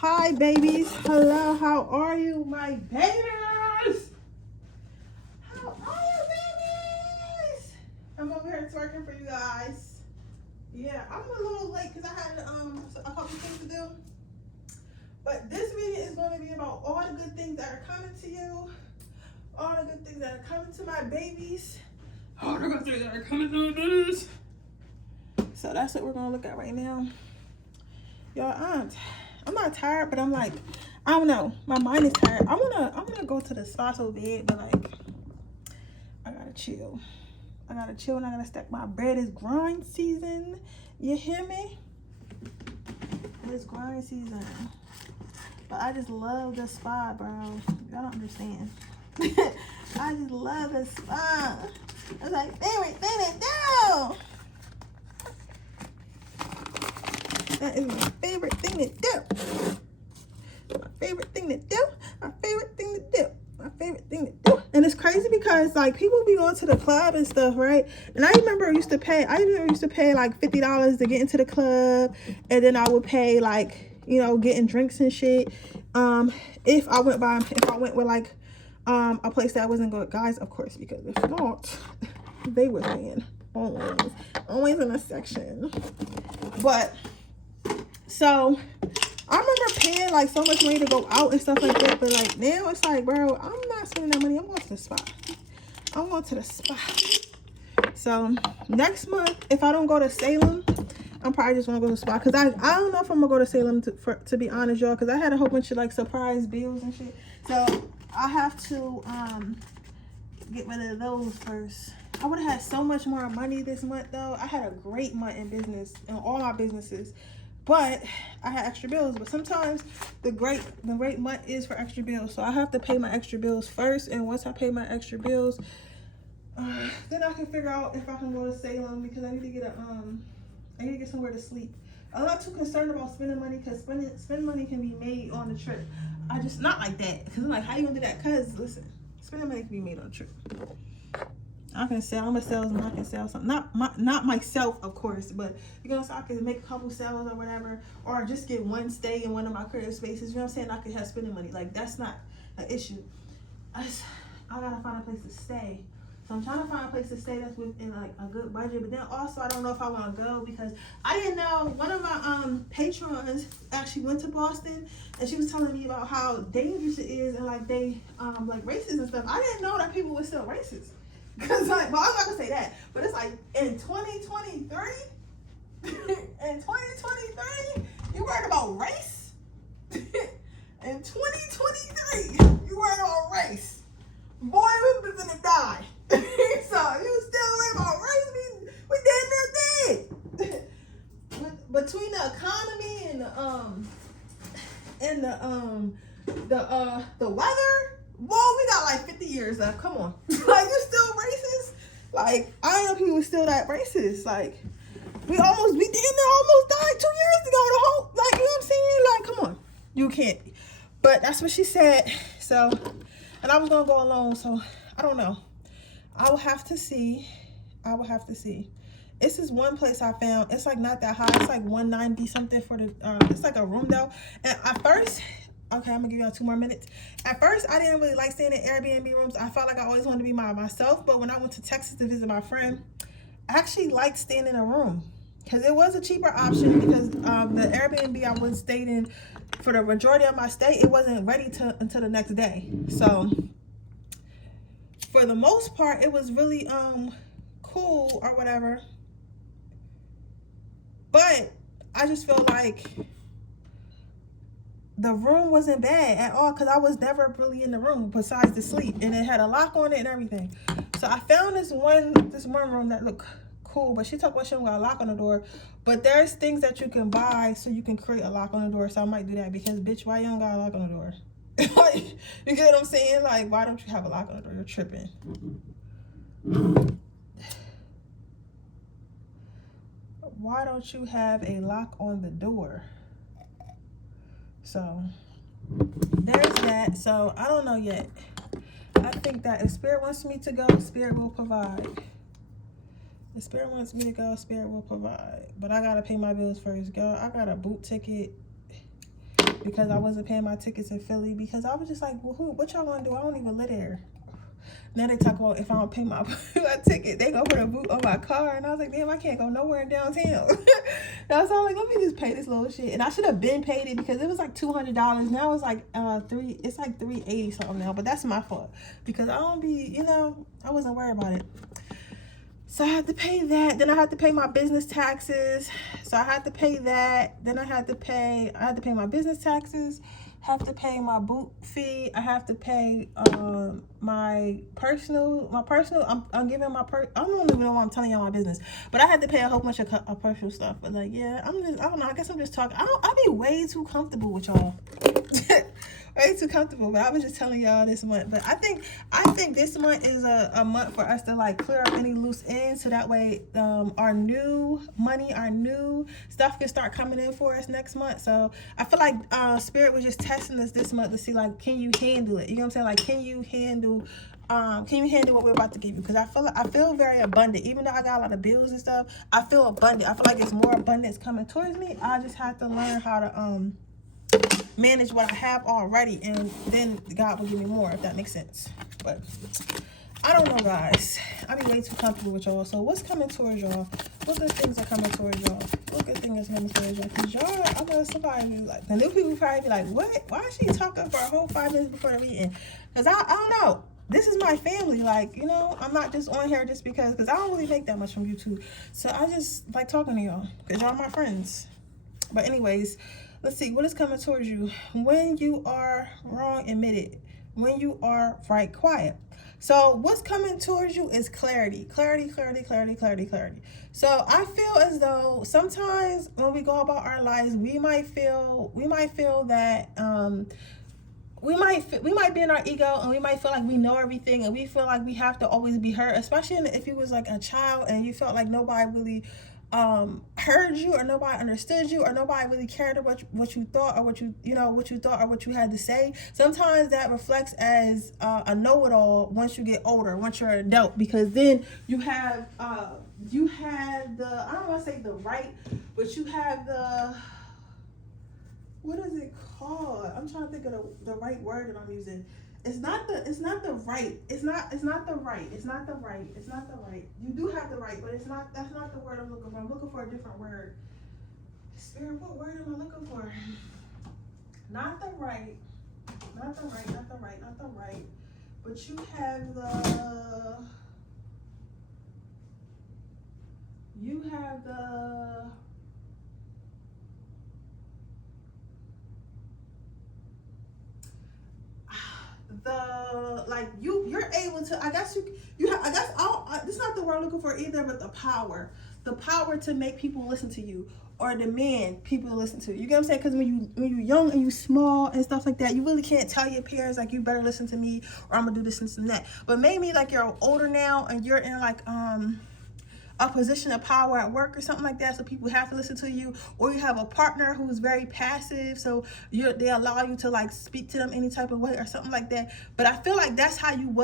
Hi, babies. Hello, how are you, my babies? How are you, babies? I'm over here twerking for you guys. Yeah, I'm a little late because I had a couple things to do. But this video is going to be about all the good things that are coming to you. All the good things that are coming to my babies. All the good things that are coming to my babies. So that's what we're going to look at right now. Y'all, I'm not tired, but I'm like, I don't know. My mind is tired. I'm gonna go to the spa so bad, but like, I gotta chill. I gotta chill and I gotta stack my bread. It's grind season. You hear me? It's grind season. But I just love the spa, bro. Y'all don't understand. I just love the spa. It's like favorite thing to do. That is my favorite thing to do. My favorite thing to do. My favorite thing to do. My favorite thing to do. And it's crazy because like people be going to the club and stuff, right? And I remember I used to pay like $50 to get into the club, and then I would pay like, you know, getting drinks and shit. If I went with like a place that wasn't good, guys, of course, because if not, they were paying always in a section. But so I remember paying like so much money to go out and stuff like that, but like now it's like, bro, I'm not spending that money. I'm going to the spa. I'm going to the spa. So next month, if I don't go to Salem, I'm probably just gonna go to the spa, because I don't know if I'm gonna go to Salem to be honest, y'all, because I had a whole bunch of like surprise bills and shit. So I have to get rid of those first. I would have had so much more money this month though. I had a great month in business, in all my businesses, but I had extra bills. But sometimes the great month is for extra bills, so I have to pay my extra bills first. And once I pay my extra bills, then I can figure out if I can go to Salem, because I need to get somewhere to sleep. I'm not too concerned about spending money, because spending money can be made on the trip. I just, not like that, because I'm like, how you gonna do that? Because listen, spending money can be made on the trip. I'm a salesman. I can sell something. Not myself, of course, but you know, so I can make a couple sales or whatever, or just get one stay in one of my creative spaces. You know what I'm saying? I could have spending money. Like, that's not an issue. I gotta find a place to stay. So I'm trying to find a place to stay that's within like a good budget. But then also I don't know if I want to go, because I didn't know, one of my patrons actually went to Boston, and she was telling me about how dangerous it is, and like they like racist and stuff. I didn't know that people were still racist. Cause like, well, I'm not gonna say that, but it's like in 2023, in 2023, you worried about race? In 2023, you worried about race? Boy, we was gonna die. So you still worried about race? We damn near dead. Between the economy and the weather. Whoa, we got like 50 years left. Come on. Like, you still racist? Like, I know people still that racist. Like, we damn near almost died 2 years ago. The whole, like, you know what I'm saying? Like, come on. You can't. But that's what she said. So, and I was going to go alone. So, I don't know. I will have to see. This is one place I found. It's like not that high. It's like 190 something for the, it's like a room though. And at first, okay, I'm gonna give y'all 2 more minutes. At first, I didn't really like staying in Airbnb rooms. I felt like I always wanted to be myself. But when I went to Texas to visit my friend, I actually liked staying in a room, because it was a cheaper option, because the Airbnb I was stayed in for the majority of my stay, it wasn't ready until the next day. So for the most part, it was really cool or whatever. But I just feel like the room wasn't bad at all, because I was never really in the room besides the sleep, and it had a lock on it and everything. So I found this one room that looked cool, but she talked about she don't got a lock on the door. But there's things that you can buy so you can create a lock on the door. So I might do that, because bitch, why you don't got a lock on the door? Like, you get what I'm saying? Like, why don't you have a lock on the door? You're tripping. Why don't you have a lock on the door? So there's that. So I don't know yet. I think that if Spirit wants me to go, Spirit will provide. If Spirit wants me to go, Spirit will provide. But I gotta pay my bills first, girl. I got a boot ticket. because I wasn't paying my tickets in Philly, because I was just like, well, what y'all want to do? I don't even live there. Now they talk about if I don't pay my ticket, they go put a boot on my car. And I was like, damn, I can't go nowhere in downtown. That's all, like, let me just pay this little shit. And I should have been paid it because it was like $200. Now it's like it's like $380 something now. But that's my fault because I don't be, I wasn't worried about it. So I had to pay that. Then I had to pay my business taxes. So I had to pay that. Then I had to pay my business taxes. Have to pay my boot fee. I have to pay my personal. I'm giving my I don't even know why I'm telling y'all my business, but I had to pay a whole bunch of personal stuff. But like, yeah, I don't know. I guess I'm just talking. I be way too comfortable with y'all. Way too comfortable, but I was just telling y'all this month. But I think this month is a month for us to like clear up any loose ends, so that way our new money, our new stuff can start coming in for us next month. So I feel like Spirit was just testing us this month to see, like, can you handle it? You know what I'm saying? Like, can you handle what we're about to give you? Because I feel very abundant. Even though I got a lot of bills and stuff, I feel abundant. I feel like it's more abundance coming towards me. I just have to learn how to manage what I have already, and then God will give me more, if that makes sense. But I don't know, guys. I be way too comfortable with y'all. So what's coming towards y'all? What good things are coming towards y'all? What good things are coming towards y'all? Because y'all, I know somebody be like, the new people probably be like, what? Why is she talking for a whole 5 minutes before the reading? Because I don't know. This is my family. Like, I'm not just on here just because I don't really make that much from YouTube. So I just like talking to y'all because y'all my friends. But anyways, let's see, what is coming towards you? When you are wrong, admit it. When you are right, quiet. So what's coming towards you is clarity. Clarity. So I feel as though sometimes when we go about our lives, we might feel that we might be in our ego, and we might feel like we know everything, and we feel like we have to always be heard, especially if you was like a child and you felt like nobody really heard you, or nobody understood you, or nobody really cared about what you thought, or what you thought, or what you had to say. Sometimes that reflects as a know-it-all once you get older, once you're an adult, because then you have the, I don't want to say the right, but you have the, what is it called? I'm trying to think of the right word that I'm using. It's not the right. It's not the right. You do have the right, but that's not the word I'm looking for. I'm looking for a different word. Spirit, what word am I looking for? Not the right. But you have like you're able to, this is not the word I'm looking for either, but the power to make people listen to you, or demand people to listen to you. You get what I'm saying? Because when you're young and you small and stuff like that, you really can't tell your parents like, you better listen to me, or I'm gonna do this and that. But maybe like you're older now and you're in like a position of power at work or something like that, so people have to listen to you, or you have a partner who's very passive, so they allow you to like speak to them any type of way or something like that. But I feel like that's how you've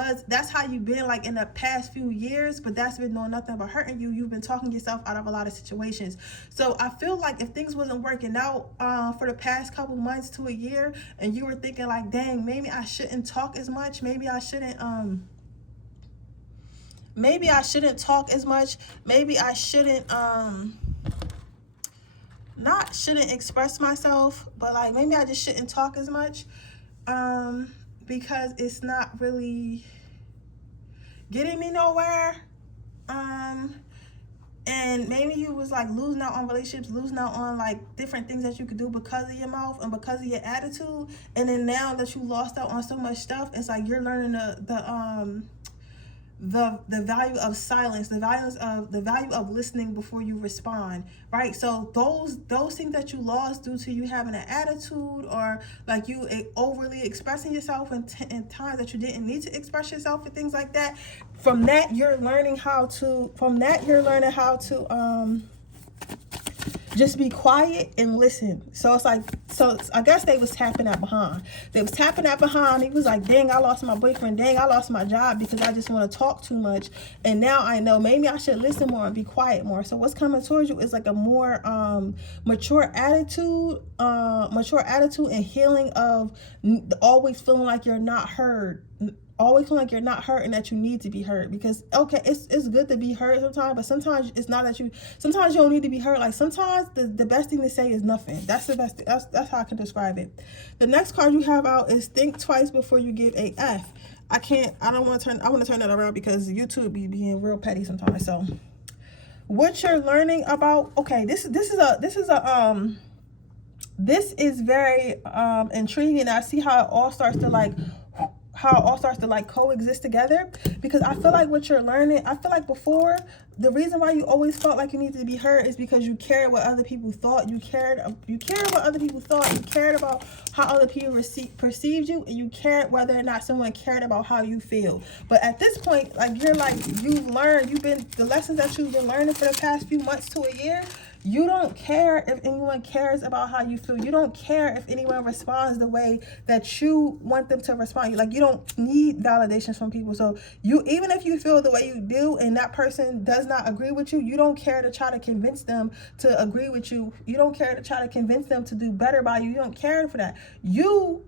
been like in the past few years, but that's been doing nothing but hurting you. You've been talking yourself out of a lot of situations. So I feel like if things wasn't working out for the past couple months to a year, and you were thinking like, dang, maybe I shouldn't talk as much, maybe I shouldn't talk as much. Maybe I shouldn't shouldn't express myself, but like maybe I just shouldn't talk as much because it's not really getting me nowhere. And maybe you was like losing out on relationships, losing out on like different things that you could do because of your mouth and because of your attitude. And then now that you lost out on so much stuff, it's like you're learning the value of silence, the value of listening before you respond, right? So those things that you lost due to you having an attitude, or like you overly expressing yourself in times that you didn't need to express yourself and things like that. From that you're learning how to just be quiet and listen. So it's like, so I guess they was tapping that behind. They was tapping that behind. He was like, dang, I lost my boyfriend. Dang, I lost my job because I just want to talk too much. And now I know maybe I should listen more and be quiet more. So what's coming towards you is like a more mature attitude and healing of always feeling like you're not heard. Always feel like you're not heard and that you need to be heard. Because okay, it's good to be heard sometimes, but sometimes it's not that sometimes you don't need to be heard. Like sometimes the best thing to say is nothing. That's the best. That's how I can describe it. The next card you have out is think twice before you give a F. I want to turn that around because YouTube be being real petty sometimes. So what you're learning about, okay, this is very intriguing. I see how it all starts to coexist together, because I feel like what you're learning, I feel like before, the reason why you always felt like you needed to be heard is because you cared what other people thought. You cared what other people thought. You cared about how other people perceived you, and you cared whether or not someone cared about how you feel. But at this point, like you've learned, the lessons that you've been learning for the past few months to a year. You don't care if anyone cares about how you feel. You don't care if anyone responds the way that you want them to respond. Like, you don't need validations from people. So even if you feel the way you do and that person does not agree with you, you don't care to try to convince them to agree with you. You don't care to try to convince them to do better by you. You don't care for that. You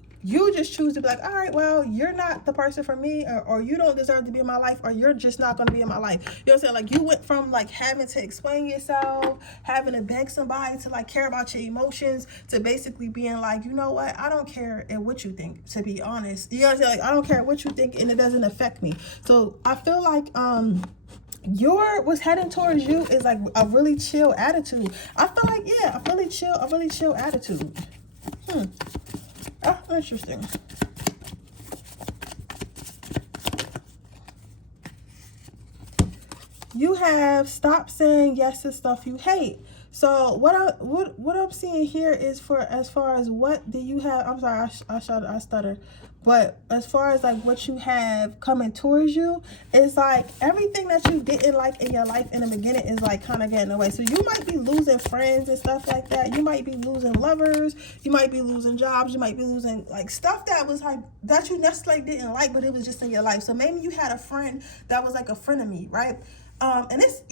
just choose to be like, all right, well, you're not the person for me, or you don't deserve to be in my life, or you're just not going to be in my life. You know what I'm saying? Like, you went from like having to explain yourself, having to beg somebody to like care about your emotions, to basically being like, you know what, I don't care what you think, to be honest. You know what I'm saying? Like, I don't care what you think, and it doesn't affect me. So I feel like what's heading towards you is like a really chill attitude. I feel like, yeah, a really chill attitude. Oh, interesting. You have stopped saying yes to stuff you hate. So what I'm seeing here is as far as what do you have? I'm sorry, I stutter. But as far as like what you have coming towards you, it's like everything that you didn't like in your life in the beginning is like kind of getting away. So you might be losing friends and stuff like that. You might be losing lovers. You might be losing jobs. You might be losing like stuff that was like that you necessarily didn't like, but it was just in your life. So maybe you had a friend that was like a frenemy, right? And it's,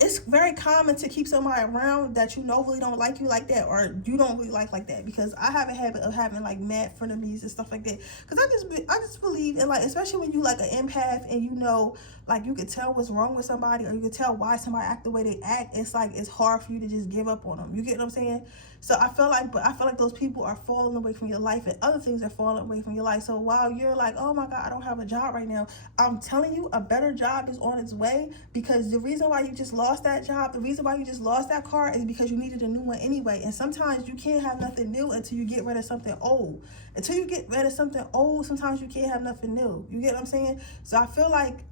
it's very common to keep somebody around that really don't like you like that, or you don't really like that, because I have a habit of having like mad frenemies and stuff like that, because I just believe in, like, especially when you like an empath and like you could tell what's wrong with somebody, or you could tell why somebody act the way they act. It's like it's hard for you to just give up on them. You get what I'm saying? So I feel like those people are falling away from your life, and other things are falling away from your life. So while you're like, oh my God, I don't have a job right now, I'm telling you, a better job is on its way, because the reason why you just lost that job, the reason why you just lost that car is because you needed a new one anyway. And sometimes you can't have nothing new until you get rid of something old. Until you get rid of something old, sometimes you can't have nothing new. You get what I'm saying? So I feel like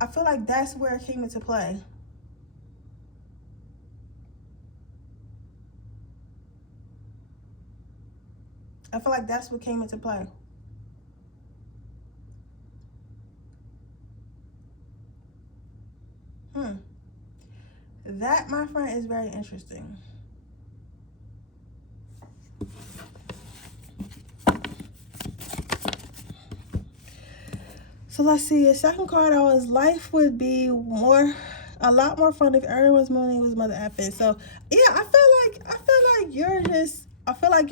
that's where it came into play. I feel like that's what came into play. That, my friend, is very interesting. So let's see. The second card out is life would be a lot more fun if everyone's money was mother effing. So yeah, I feel like you're just. I feel like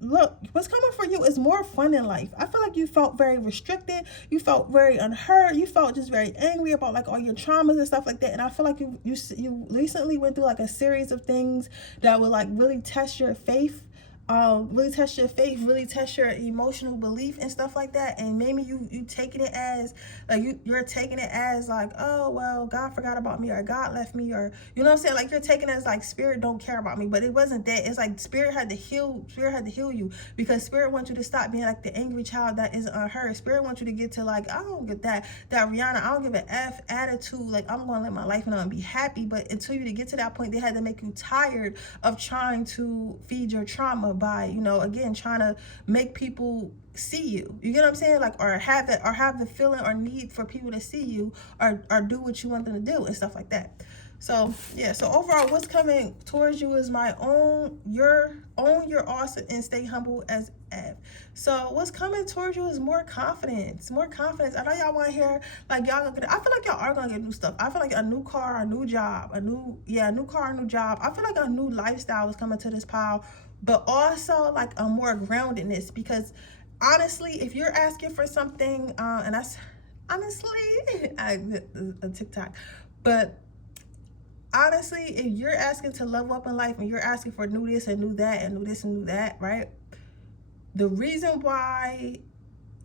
look, what's coming for you is more fun in life. I feel like you felt very restricted. You felt very unheard. You felt just very angry about like all your traumas and stuff like that. And I feel like you recently went through like a series of things that would like really test your faith. Really test your faith, really test your emotional belief and stuff like that. And maybe you taking it as like you're taking it as like, oh well, God forgot about me, or God left me, or you know what I'm saying, like you're taking it as like spirit don't care about me. But it wasn't that. It's like spirit had to heal you, because spirit wants you to stop being like the angry child that isn't unheard. Spirit wants you to get to like, I don't get that Rihanna, I don't give an F attitude, like I'm gonna live my life and be happy. But until you to get to that point, they had to make you tired of trying to feed your trauma by, again, trying to make people see you. You get what I'm saying? Like, or have the feeling or need for people to see you, or do what you want them to do and stuff like that. So yeah, so overall, what's coming towards you is my own your awesome and stay humble as F. So what's coming towards you is more confidence, more confidence. I know y'all want to hear like y'all gonna get, I feel like y'all are gonna get new stuff. I feel like a new car, a new job, a new car, a new job. I feel like a new lifestyle is coming to this pile, but also like a more groundedness, because honestly, if you're asking for something, and that's honestly a TikTok, but honestly, if you're asking to level up in life and you're asking for new this and new that and new this and new that, right? The reason why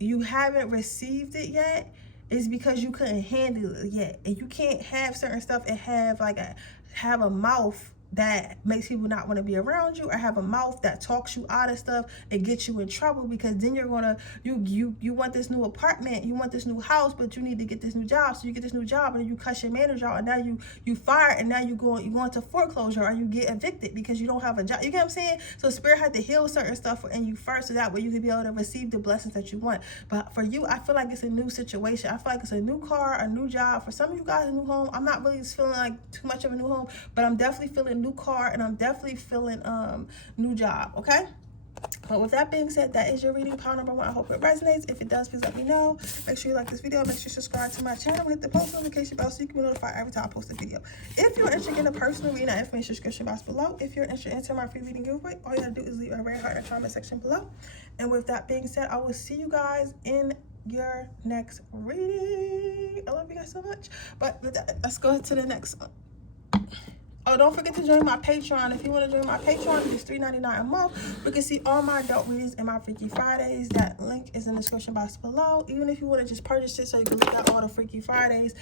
you haven't received it yet is because you couldn't handle it yet. And you can't have certain stuff and have a mouth that makes people not want to be around you, or have a mouth that talks you out of stuff and gets you in trouble, because then you're gonna you want this new apartment, you want this new house, but you need to get this new job. So you get this new job and you cuss your manager out, and now you fire, and now you go into foreclosure, or you get evicted because you don't have a job. You get what I'm saying? So Spirit had to heal certain stuff in you first, so that way you can be able to receive the blessings that you want. But for you, I feel like it's a new situation. I feel like it's a new car, a new job. For some of you guys, a new home. I'm not really feeling like too much of a new home, but I'm definitely feeling new car, and I'm definitely feeling new job. Okay, but with that being said, that is your reading, pile number 1. I hope it resonates. If it does, please let me know. Make sure you like this video. Make sure you subscribe to my channel. Hit the post notification bell so you can be notified every time I post a video. If you're interested in a personal reading, information description box below. If you're interested in entering my free reading giveaway, all you gotta do is leave a red heart in the comment section below. And with that being said, I will see you guys in your next reading. I love you guys so much. But with that, let's go to the next one. Oh, don't forget to join my Patreon. If you want to join my Patreon, it's $3.99 a month. You can see all my adult readings and my Freaky Fridays. That link is in the description box below. Even if you want to just purchase it so you can look at all the Freaky Fridays,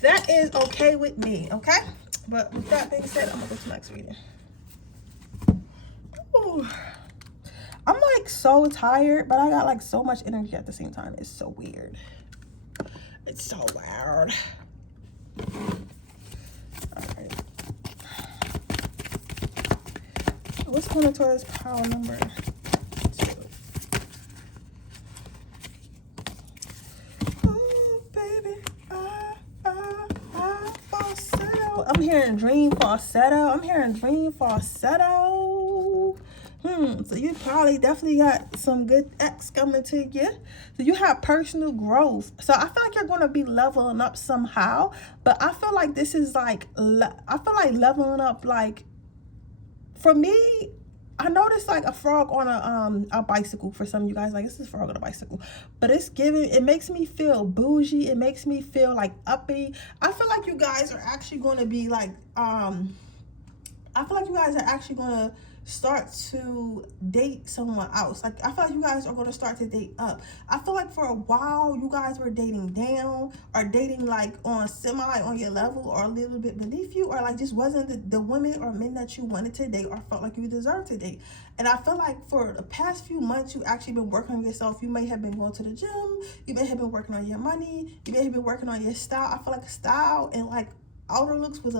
that is okay with me, okay? But with that being said, I'm going to go to the next reading. Ooh. I'm like so tired, but I got like so much energy at the same time. It's so weird. It's so weird. All right. What's going towards pile number 2? Oh, baby, falsetto. I'm hearing dream falsetto. I'm hearing dream falsetto. So you probably definitely got some good ex coming to you. So you have personal growth. So I feel like you're going to be leveling up somehow. But I feel like this is like, I feel like leveling up, like, for me, I noticed like a frog on a bicycle. For some of you guys, like, this is a frog on a bicycle, but it makes me feel bougie. It makes me feel like uppity. I feel like you guys are actually going to be like, I feel like you guys are actually going to start to date someone else. Like, I feel like you guys are going to start to date up. I feel like for a while you guys were dating down, or dating like on your level, or a little bit beneath you, or like just wasn't the women or men that you wanted to date or felt like you deserved to date. And I feel like for the past few months you actually been working on yourself. You may have been going to the gym, you may have been working on your money, you may have been working on your style. I feel like style and like outer looks was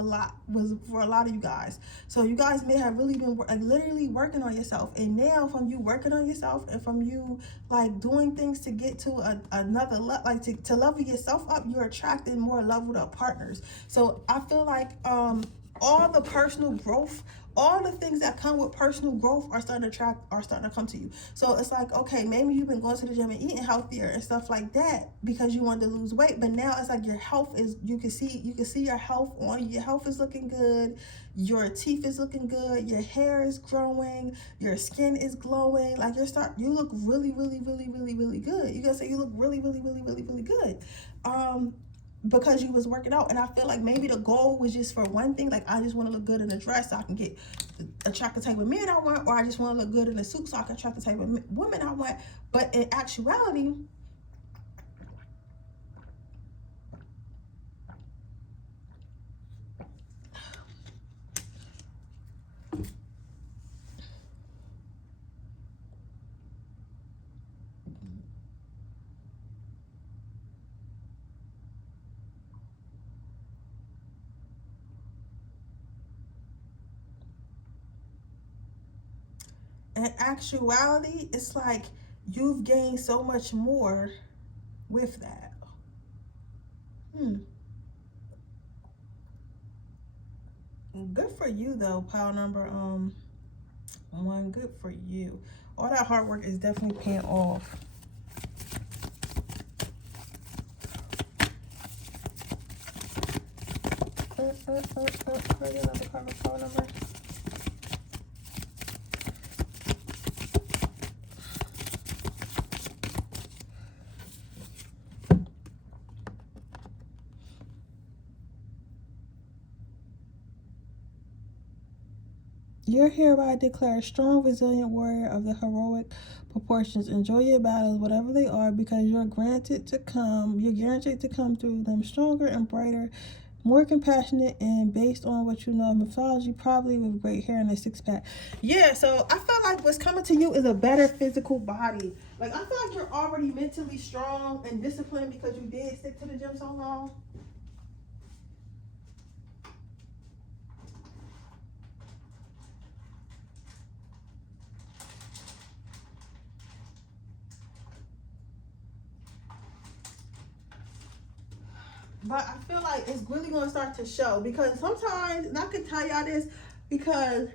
for a lot of you guys. So you guys may have really been like literally working on yourself, and now from you working on yourself and from you like doing things to get to another level, like to level yourself up, you're attracting more leveled up partners. So I feel like all the personal growth, all the things that come with personal growth are starting to come to you. So it's like, okay, maybe you've been going to the gym and eating healthier and stuff like that because you wanted to lose weight, but now it's like your health is, you can see your health is looking good, your teeth is looking good, your hair is growing, your skin is glowing, like you look really, really, really, really, really good. You gotta say you look really, really, really, really, really good. Because you was working out. And I feel like maybe the goal was just for one thing, like I just want to look good in a dress so I can attract the type of men I want, or I just want to look good in a suit so I can attract the type of women I want. But in actuality, it's like you've gained so much more with that. Good for you though, pile number 1. Good for you. All that hard work is definitely paying off. Create another card for pile number. You're hereby declared strong, resilient warrior of the heroic proportions. Enjoy your battles, whatever they are, because you're guaranteed to come through them stronger and brighter, more compassionate, and based on what you know of mythology, probably with great hair and a six-pack. Yeah, so I feel like what's coming to you is a better physical body. Like, I feel like you're already mentally strong and disciplined because you did stick to the gym so long. But I feel like it's really going to start to show, because sometimes, and I can tell y'all this because,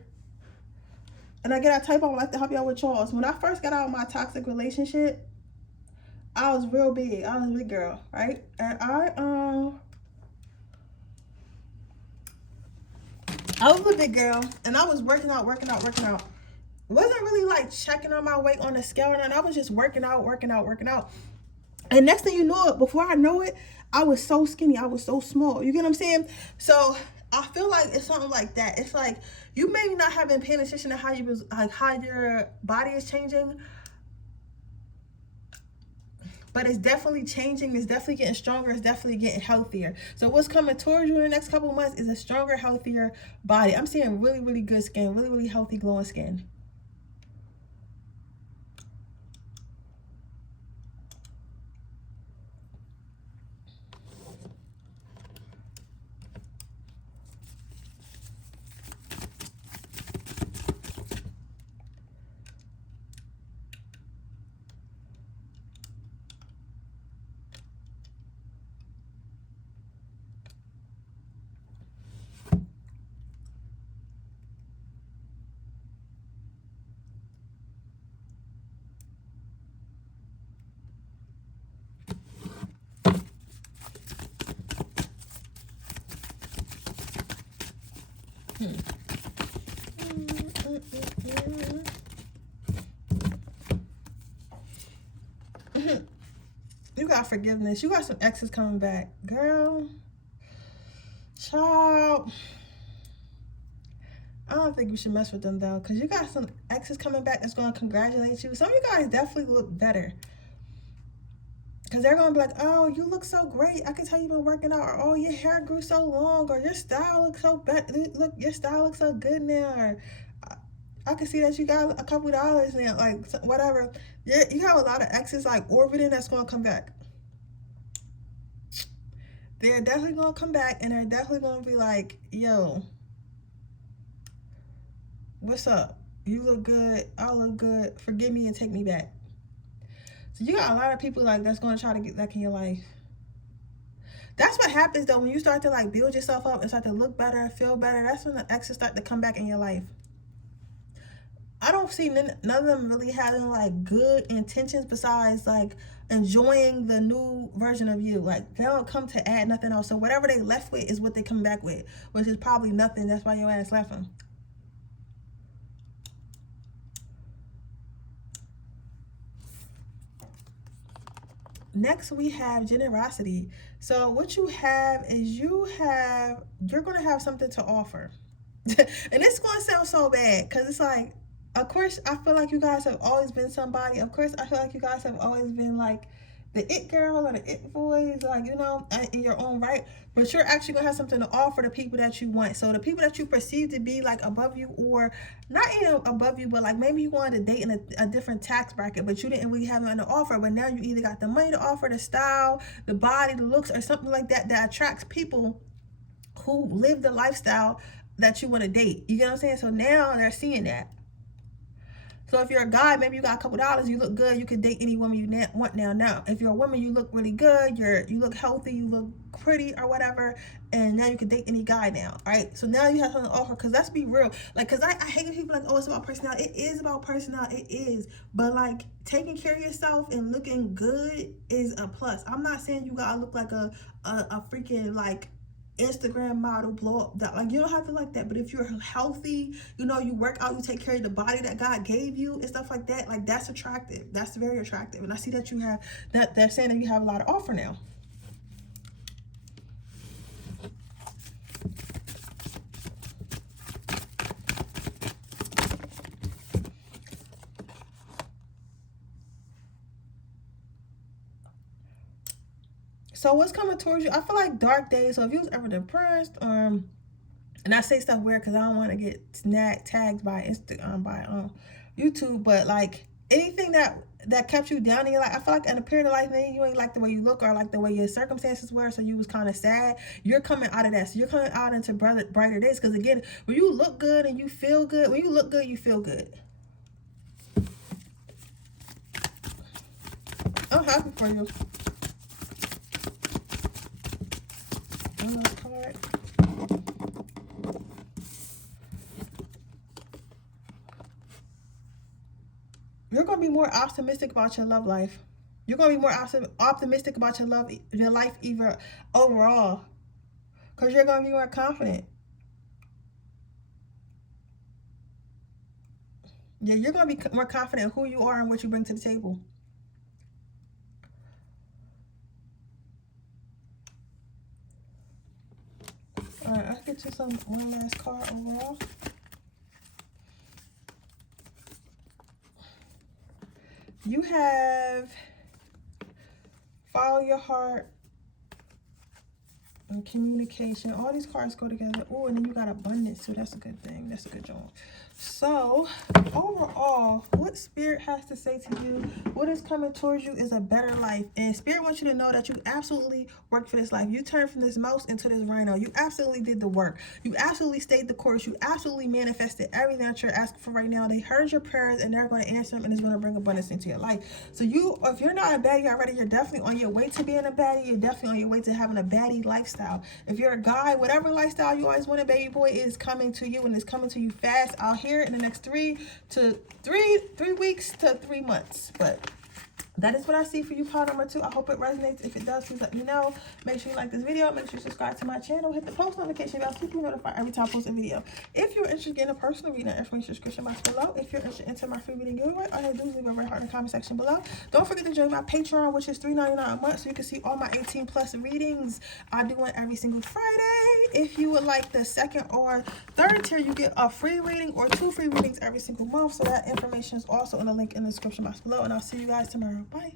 and I get out type, I would like to help y'all with Charles. When I first got out of my toxic relationship, I was real big. I was a big girl, right? And I was a big girl, and I was working out. Wasn't really like checking on my weight on the scale, and I was just working out. And next thing you know it, before I know it, I was so skinny. I was so small. You get what I'm saying? So I feel like it's something like that. It's like you maybe not have been paying attention to how your body is changing, but it's definitely changing. It's definitely getting stronger. It's definitely getting healthier. So what's coming towards you in the next couple of months is a stronger, healthier body. I'm seeing really, really good skin, really, really healthy, glowing skin. You got forgiveness. You got some exes coming back. Girl. Child. I don't think you should mess with them though, because you got some exes coming back that's going to congratulate you. Some of you guys definitely look better. Because they're going to be like, oh, you look so great. I can tell you've been working out. Or, oh, your hair grew so long. Or your style looks so better. Look, your style looks so good now. Or I can see that you got a couple dollars now. Like, whatever. You have a lot of exes like orbiting that's going to come back. They're definitely going to come back. And they're definitely going to be like, yo, what's up? You look good. I look good. Forgive me and take me back. So you got a lot of people like that's going to try to get back in your life. That's what happens though when you start to like build yourself up and start to look better, feel better. That's when the exes start to come back in your life. I don't see none of them really having like good intentions besides like enjoying the new version of you. Like they don't come to add nothing else. So whatever they left with is what they come back with, which is probably nothing. That's why your ass left them. Next, we have generosity. So what you have is you're going to have something to offer. And it's going to sound so bad because it's like, of course, I feel like you guys have always been somebody. Of course, I feel like you guys have always been like the it girl or the it boys, like, you know, in your own right. But you're actually going to have something to offer the people that you want. So the people that you perceive to be like above you, or not even above you, but like maybe you wanted to date in a different tax bracket, but you didn't really have nothing to offer. But now you either got the money to offer, the style, the body, the looks, or something like that that attracts people who live the lifestyle that you want to date. You get what I'm saying? So now they're seeing that. So if you're a guy, maybe you got a couple dollars, you look good, you can date any woman you want now. Now, if you're a woman, you look really good, you look healthy, you look pretty or whatever, and now you can date any guy now, right? So now you have something to offer, because let's be real. Like, because I hate when people like, oh, it's about personality. It is about personality, it is. But like, taking care of yourself and looking good is a plus. I'm not saying you gotta look like a freaking like Instagram model, blow up that, like, you don't have to like that. But if you're healthy, you know, you work out, you take care of the body that God gave you and stuff like that, like, that's attractive. That's very attractive. And I see that you have that, they're saying that you have a lot of offer now. So what's coming towards you? I feel like dark days. So if you was ever depressed, and I say stuff weird because I don't want to get tagged by YouTube, but like anything that kept you down in your life, I feel like in a period of life, maybe you ain't like the way you look or like the way your circumstances were, so you was kind of sad. You're coming out of that. So you're coming out into brighter days. Because again, when you look good and you feel good, when you look good, you feel good. I'm happy for you. Card. You're going to be more optimistic about your love life. You're going to be more optimistic about your life even overall, because you're going to be more confident. Yeah, you're going to be more confident in who you are and what you bring to the table. All right, I'll get you one last card overall. You have follow your heart and communication. All these cards go together. Oh, and then you got abundance, so that's a good thing. That's a good job. So overall, what Spirit has to say to you, what is coming towards you is a better life. And Spirit wants you to know that you absolutely worked for this life. You turned from this mouse into this rhino. You absolutely did the work. You absolutely stayed the course. You absolutely manifested everything that you're asking for right now. They heard your prayers and they're going to answer them, and it's going to bring abundance into your life. So if you're not a baddie already, you're definitely on your way to being a baddie. You're definitely on your way to having a baddie lifestyle. If you're a guy, whatever lifestyle you always wanted, baby boy, is coming to you, and it's coming to you fast out here in the next 3 weeks to 3 months. But that is what I see for you, pile number 2. I hope it resonates. If it does, please let me know. Make sure you like this video. Make sure you subscribe to my channel. Hit the post notification bell so you can be notified every time I post a video. If you're interested in a personal reading, information description box below. If you're interested in my free reading giveaway, all you have to do is leave a red heart in the comment section below. Don't forget to join my Patreon, which is $3.99 a month, so you can see all my 18+ readings. I do one every single Friday. If you would like the 2nd or 3rd tier, you get a free reading or 2 free readings every single month. So that information is also in the link in the description box below. And I'll see you guys tomorrow. Bye.